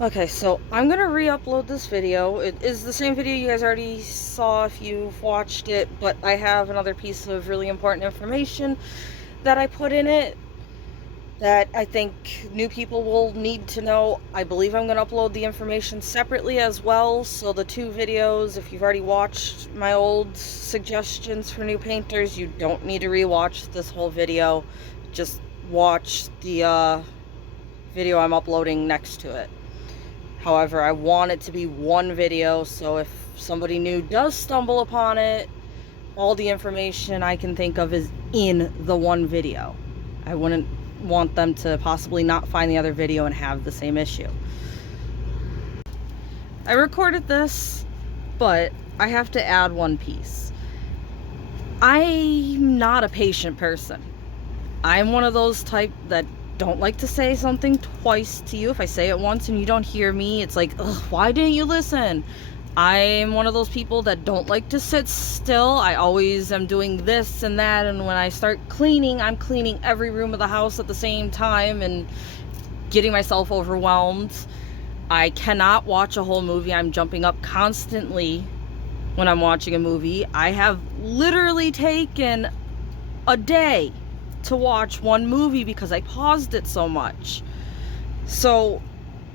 Okay, so I'm gonna re-upload this video. It is the same video you guys already saw if you've watched it, but I have another piece of really important information that I put in it that I think new people will need to know. I believe I'm gonna upload the information separately as well, so the two videos, if you've already watched my old suggestions for new painters, you don't need to re-watch this whole video. Just watch the video I'm uploading next to it. However, I want it to be one video, so if somebody new does stumble upon it, all the information I can think of is in the one video. I wouldn't want them to possibly not find the other video and have the same issue. I recorded this, but I have to add one piece. I'm not a patient person. I'm one of those type that don't like to say something twice to you. If I say it once and you don't hear me, it's like, ugh, why didn't you listen? I'm one of those people that don't like to sit still. I always am doing this and that, and when I start cleaning, I'm cleaning every room of the house at the same time and getting myself overwhelmed. I cannot watch a whole movie. I'm jumping up constantly when I'm watching a movie. I have literally taken a day to watch one movie because I paused it so much. So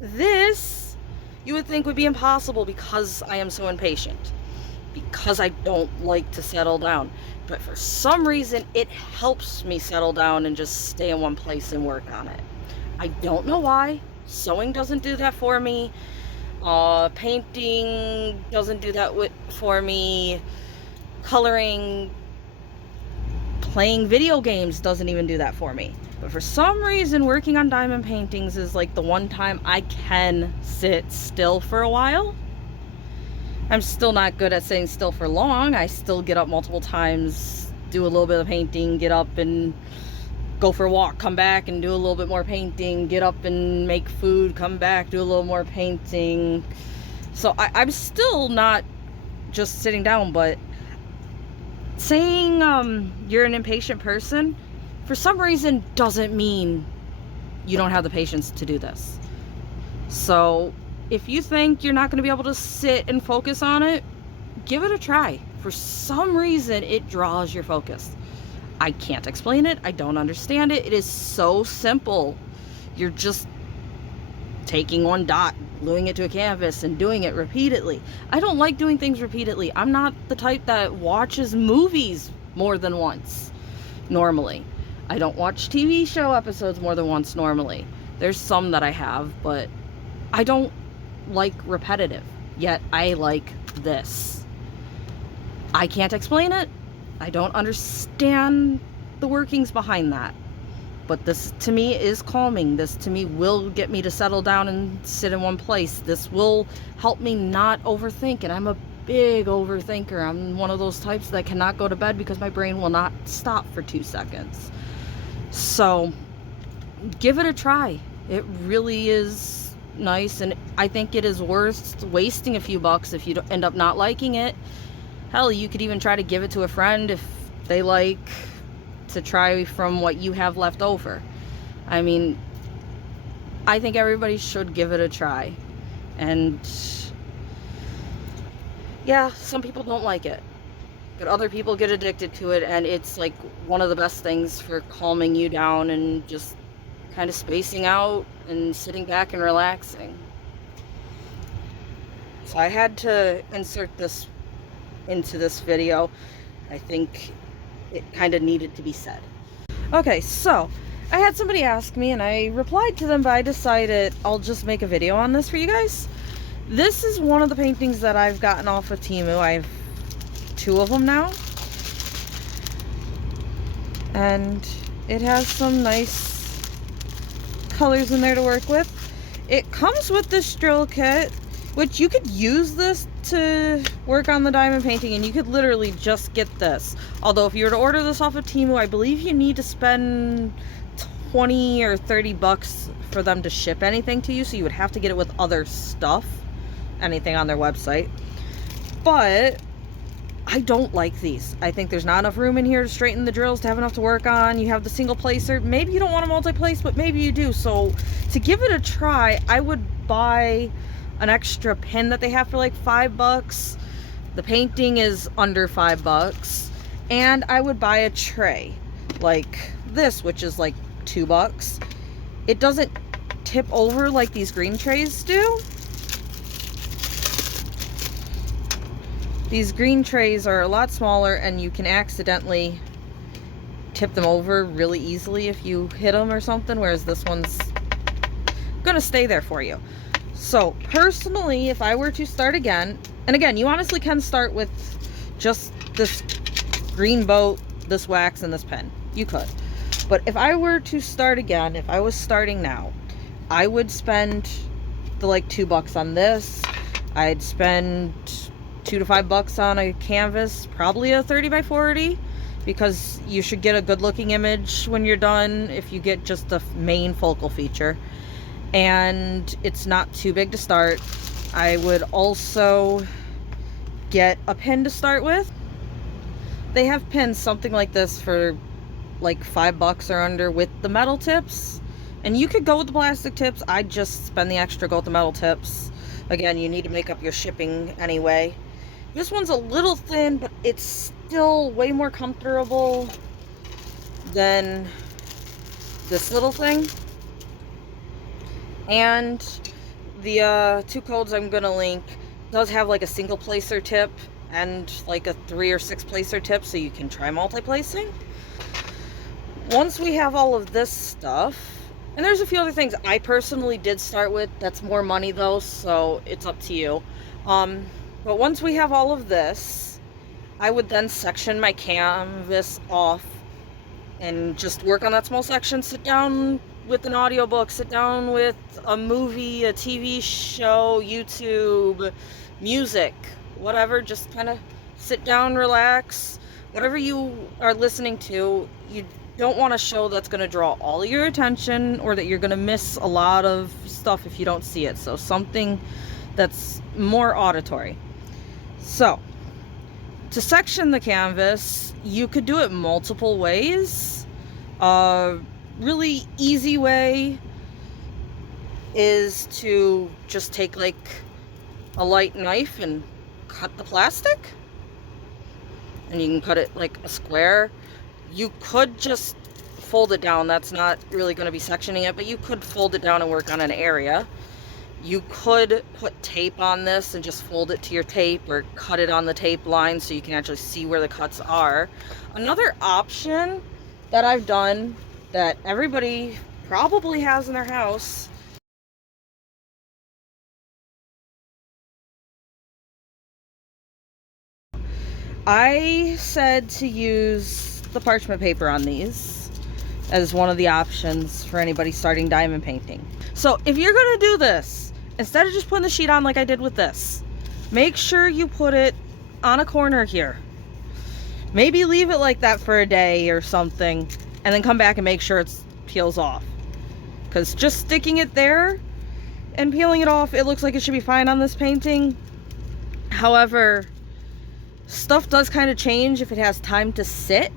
this, you would think, would be impossible because I am so impatient, because I don't like to settle down. But for some reason, it helps me settle down and just stay in one place and work on it. I don't know why. Sewing doesn't do that for me. Painting doesn't do that for me. Coloring, playing video games doesn't even do that for me. But for some reason, working on diamond paintings is like the one time I can sit still for a while. I'm still not good at sitting still for long. I still get up multiple times, do a little bit of painting, get up and go for a walk, come back and do a little bit more painting, get up and make food, come back, do a little more painting. So I'm still not just sitting down, but saying you're an impatient person for some reason doesn't mean you don't have the patience to do this. So if you think you're not going to be able to sit and focus on it, give it a try. For some reason, it draws your focus. I can't explain it. I don't understand it. It is so simple. You're just taking one dot, gluing it to a canvas, and doing it repeatedly. I don't like doing things repeatedly. I'm not the type that watches movies more than once, normally. I don't watch TV show episodes more than once, normally. There's some that I have, but I don't like repetitive. Yet, I like this. I can't explain it. I don't understand the workings behind that. But this to me is calming. This to me will get me to settle down and sit in one place. This will help me not overthink. And I'm a big overthinker. I'm one of those types that cannot go to bed because my brain will not stop for 2 seconds. So give it a try. It really is nice. And I think it is worth wasting a few bucks if you end up not liking it. Hell, you could even try to give it to a friend if they like to try from what you have left over. I mean, I think everybody should give it a try. And yeah, some people don't like it, but other people get addicted to it, and it's like one of the best things for calming you down and just kind of spacing out and sitting back and relaxing. So I had to insert this into this video. I think it kind of needed to be said. Okay, so I had somebody ask me and I replied to them, but I decided I'll just make a video on this for you guys. This is one of the paintings that I've gotten off of Temu. I have 2 of them now. And it has some nice colors in there to work with. It comes with this drill kit, which you could use this to work on the diamond painting, and you could literally just get this. Although if you were to order this off of Temu, I believe you need to spend 20 or 30 bucks for them to ship anything to you, so you would have to get it with other stuff, anything on their website. But I don't like these. I think there's not enough room in here to straighten the drills to have enough to work on. You have the single placer. Maybe you don't want a multi-place, but maybe you do. So to give it a try, I would buy an extra pin that they have for like $5. The painting is under $5. And I would buy a tray like this, which is like $2. It doesn't tip over like these green trays do. These green trays are a lot smaller and you can accidentally tip them over really easily if you hit them or something, whereas this one's gonna stay there for you. So personally, if I were to start again, and again, you honestly can start with just this green boat, this wax, and this pen. You could. But if I were to start again, if I was starting now, I would spend the like $2 on this. I'd spend $2 to $5 on a canvas, probably a 30 by 40, because you should get a good looking image when you're done if you get just the main focal feature, and it's not too big to start. I would also get a pin to start with. They have pins something like this for like $5 or under with the metal tips, and you could go with the plastic tips. I'd just spend the extra, go with the metal tips. Again, you need to make up your shipping anyway. This one's a little thin, but it's still way more comfortable than this little thing. And the 2 codes I'm gonna link does have like a single placer tip and like a 3 or 6 placer tip, so you can try multi-placing. Once we have all of this stuff, and there's a few other things I personally did start with. That's more money though, so it's up to you. But once we have all of this, I would then section my canvas off and just work on that small section. Sit down with an audiobook, sit down with a movie, a TV show, YouTube, music, whatever. Just kind of sit down, relax. Whatever you are listening to, you don't want a show that's going to draw all your attention, or that you're going to miss a lot of stuff if you don't see it. So something that's more auditory. So to section the canvas, you could do it multiple ways. Really easy way is to just take like a light knife and cut the plastic, and you can cut it like a square. You could just fold it down. That's not really going to be sectioning it, but you could fold it down and work on an area. You could put tape on this and just fold it to your tape, or cut it on the tape line so you can actually see where the cuts are. Another option that I've done that everybody probably has in their house, I said to use the parchment paper on these as one of the options for anybody starting diamond painting. So if you're gonna do this, instead of just putting the sheet on like I did with this, make sure you put it on a corner here. Maybe leave it like that for a day or something, and then come back and make sure it peels off. Because just sticking it there and peeling it off, it looks like it should be fine on this painting. However, stuff does kind of change if it has time to sit.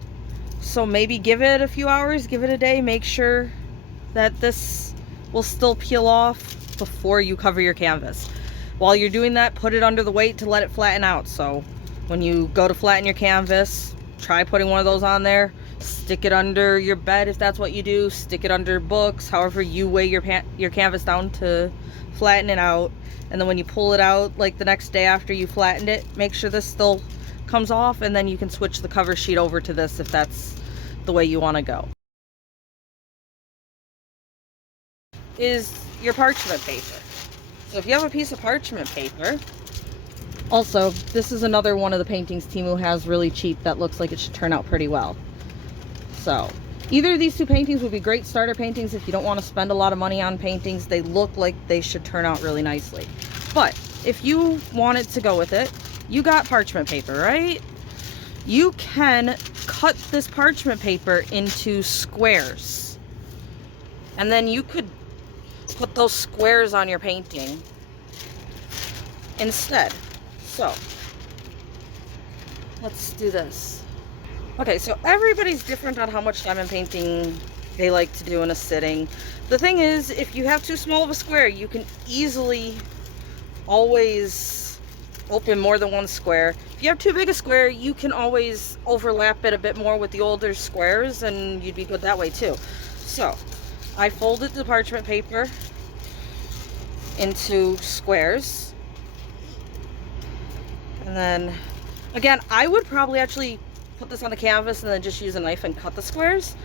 So maybe give it a few hours, give it a day, make sure that this will still peel off before you cover your canvas. While you're doing that, put it under the weight to let it flatten out. So when you go to flatten your canvas, try putting one of those on there. Stick it under your bed if that's what you do. Stick it under books, however you weigh your canvas down to flatten it out. And then when you pull it out, like the next day after you flattened it, make sure this still comes off, and then you can switch the cover sheet over to this if that's the way you want to go. Is your parchment paper. So if you have a piece of parchment paper, also this is another one of the paintings Temu has really cheap that looks like it should turn out pretty well. So either of these 2 paintings would be great starter paintings if you don't want to spend a lot of money on paintings. They look like they should turn out really nicely. But if you wanted to go with it, you got parchment paper, right? You can cut this parchment paper into squares, and then you could put those squares on your painting instead. So let's do this. Okay, so everybody's different on how much diamond painting they like to do in a sitting. The thing is, if you have too small of a square, you can easily always open more than one square. If you have too big a square, you can always overlap it a bit more with the older squares, and you'd be good that way too. So I folded the parchment paper into squares, and then again, I would probably actually put this on the canvas and then just use a knife and cut the squares.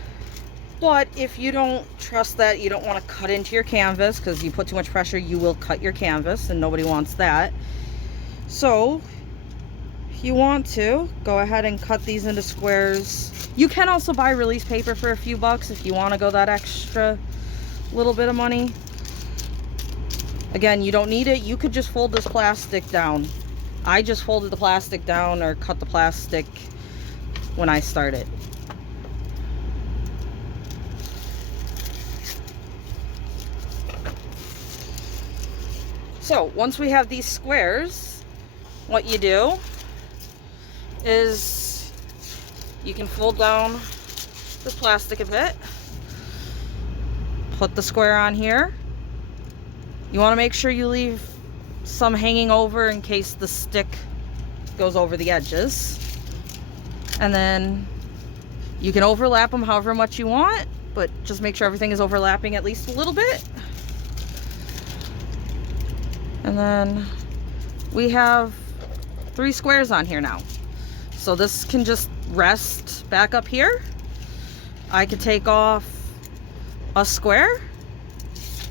But if you don't trust that, you don't want to cut into your canvas, because you put too much pressure, you will cut your canvas, and nobody wants that. So if you want to, go ahead and cut these into squares. You can also buy release paper for a few bucks if you want to go that extra little bit of money. Again, you don't need it. You could just fold this plastic down. I just folded the plastic down, or cut the plastic when I started. So once we have these squares, what you do is you can fold down this plastic a bit, put the square on here. You want to make sure you leave some hanging over in case the stick goes over the edges. And then you can overlap them however much you want, but just make sure everything is overlapping at least a little bit. And then we have 3 squares on here now. So this can just rest back up here. I could take off a square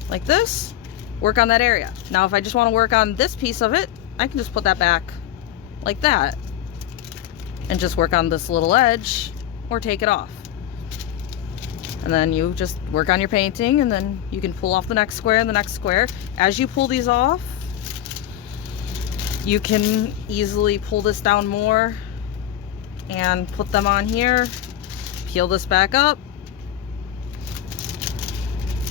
like this, work on that area. Now if I just want to work on this piece of it, I can just put that back like that and just work on this little edge, or take it off. And then you just work on your painting, and then you can pull off the next square and the next square. As you pull these off, you can easily pull this down more and put them on here, peel this back up.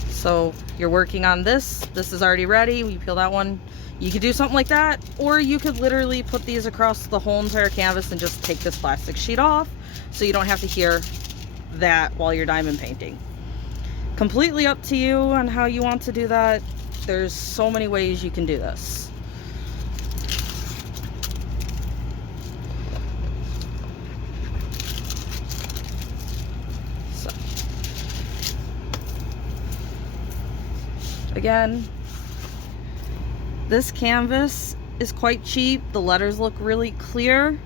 So you're working on this is already ready, we peel that one. You could do something like that, or you could literally put these across the whole entire canvas and just take this plastic sheet off, so you don't have to hear that while you're diamond painting. Completely up to you on how you want to do that. There's so many ways you can do this. Again, this canvas is quite cheap. The letters look really clear.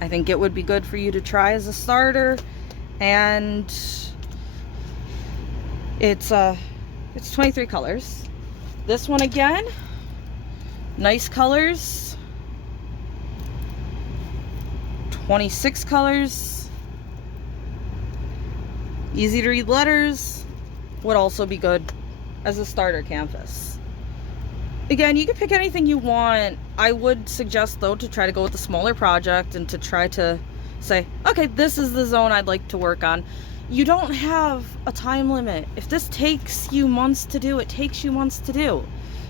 I think it would be good for you to try as a starter. And it's 23 colors. This one again, nice colors. 26 colors. Easy to read letters. Would also be good as a starter canvas. Again, you can pick anything you want. I would suggest though to try to go with a smaller project and to try to say, okay, this is the zone I'd like to work on. You don't have a time limit. If this takes you months to do, it takes you months to do.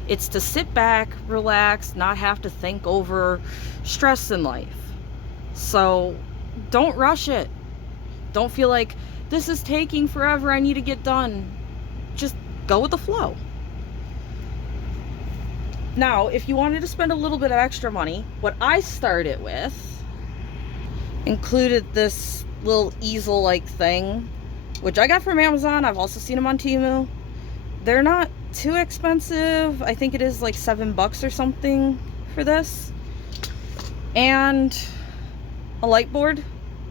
It's to sit back, relax, not have to think over stress in life. So don't rush it. Don't feel like this is taking forever, I need to get done. Just go with the flow. Now, if you wanted to spend a little bit of extra money, what I started with included this little easel-like thing, which I got from Amazon. I've also seen them on Temu. They're not too expensive. I think it is like $7 or something for this. And a light board.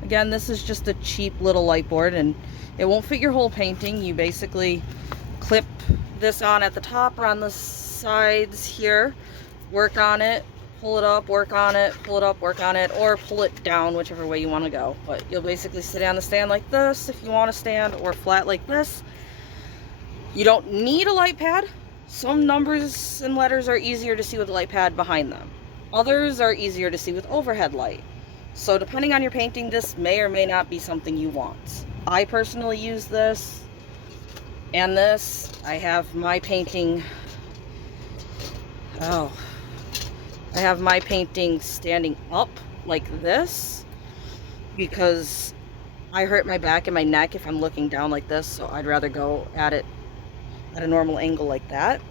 Again, this is just a cheap little light board, and it won't fit your whole painting. You basically clip this on at the top or on the sides here, work on it, pull it up, work on it, pull it up, work on it, or pull it down, whichever way you want to go. But you'll basically sit on the stand like this if you want to stand, or flat like this. You don't need a light pad. Some numbers and letters are easier to see with a light pad behind them. Others are easier to see with overhead light. So depending on your painting, this may or may not be something you want. I personally use this and this. I have my painting, I have my painting standing up like this, because I hurt my back and my neck if I'm looking down like this, so I'd rather go at it at a normal angle like that.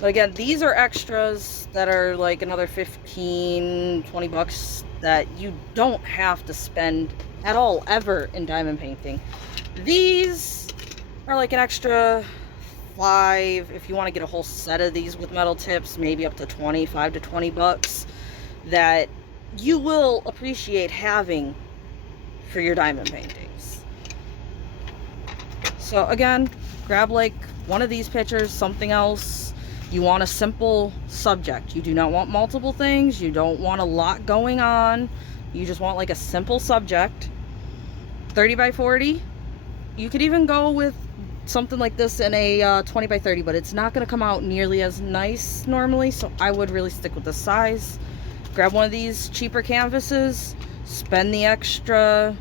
But again, these are extras that are like another 15, 20 bucks that you don't have to spend at all ever in diamond painting. These are like an extra $5 if you want to get a whole set of these with metal tips, maybe up to 25 to 20 bucks, that you will appreciate having for your diamond paintings. So again, grab like one of these pictures, something else. You want a simple subject. You do not want multiple things. You don't want a lot going on. You just want like a simple subject. 30 by 40. You could even go with something like this in a 20 by 30, but it's not going to come out nearly as nice normally, so I would really stick with this size. Grab one of these cheaper canvases, spend the extra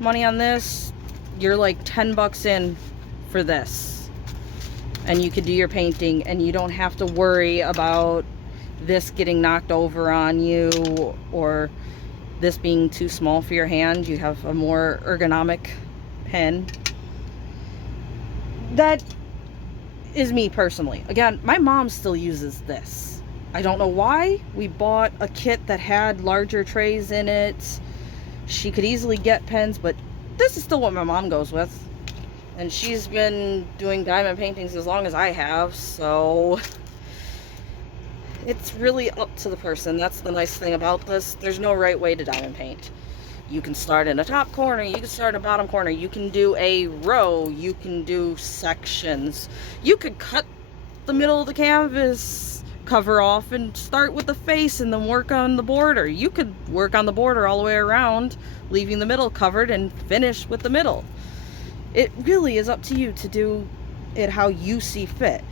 money on this. You're like 10 bucks in for this, and you could do your painting, and you don't have to worry about this getting knocked over on you or this being too small for your hand. You have a more ergonomic pen. That is me personally. Again, my mom still uses this. I don't know why. We bought a kit that had larger trays in it. She could easily get pens, but this is still what my mom goes with. And she's been doing diamond paintings as long as I have, so it's really up to the person. That's the nice thing about this. There's no right way to diamond paint. You can start in a top corner, you can start in a bottom corner, you can do a row, you can do sections. You could cut the middle of the canvas cover off and start with the face and then work on the border. You could work on the border all the way around, leaving the middle covered, and finish with the middle. It really is up to you to do it how you see fit.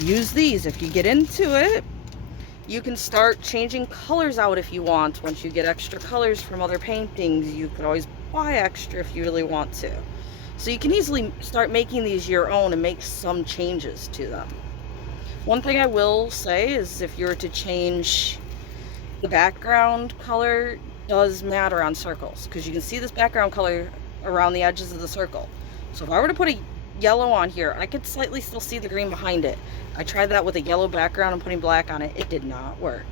Use these if you get into it. You can start changing colors out if you want. Once you get extra colors from other paintings, you could always buy extra if you really want to. So you can easily start making these your own and make some changes to them. One thing I will say is if you were to change the background color, does matter on circles, because you can see this background color around the edges of the circle. So if I were to put a yellow on here, I could slightly still see the green behind it. I tried that with a yellow background and putting black on it. It did not work.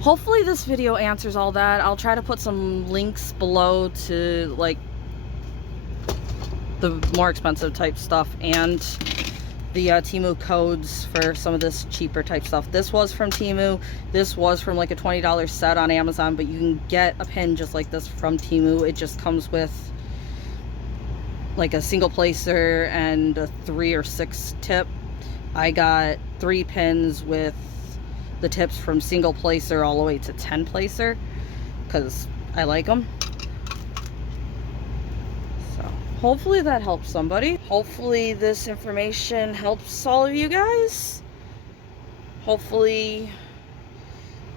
Hopefully this video answers all that. I'll try to put some links below to like the more expensive type stuff and the Temu codes for some of this cheaper type stuff. This was from Temu. This was from like a $20 set on Amazon, but you can get a pen just like this from Temu. It just comes with like a single placer and a 3 or 6 tip. I got 3 pins with the tips from single placer all the way to 10 placer because I like them. Hopefully that helps somebody. Hopefully this information helps all of you guys. Hopefully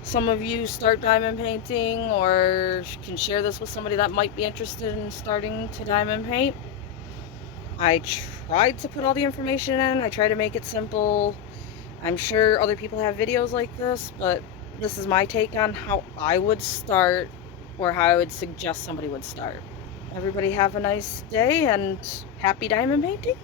some of you start diamond painting or can share this with somebody that might be interested in starting to diamond paint. I tried to put all the information in. I try to make it simple. I'm sure other people have videos like this, but this is my take on how I would start or how I would suggest somebody would start. Everybody have a nice day and happy diamond painting.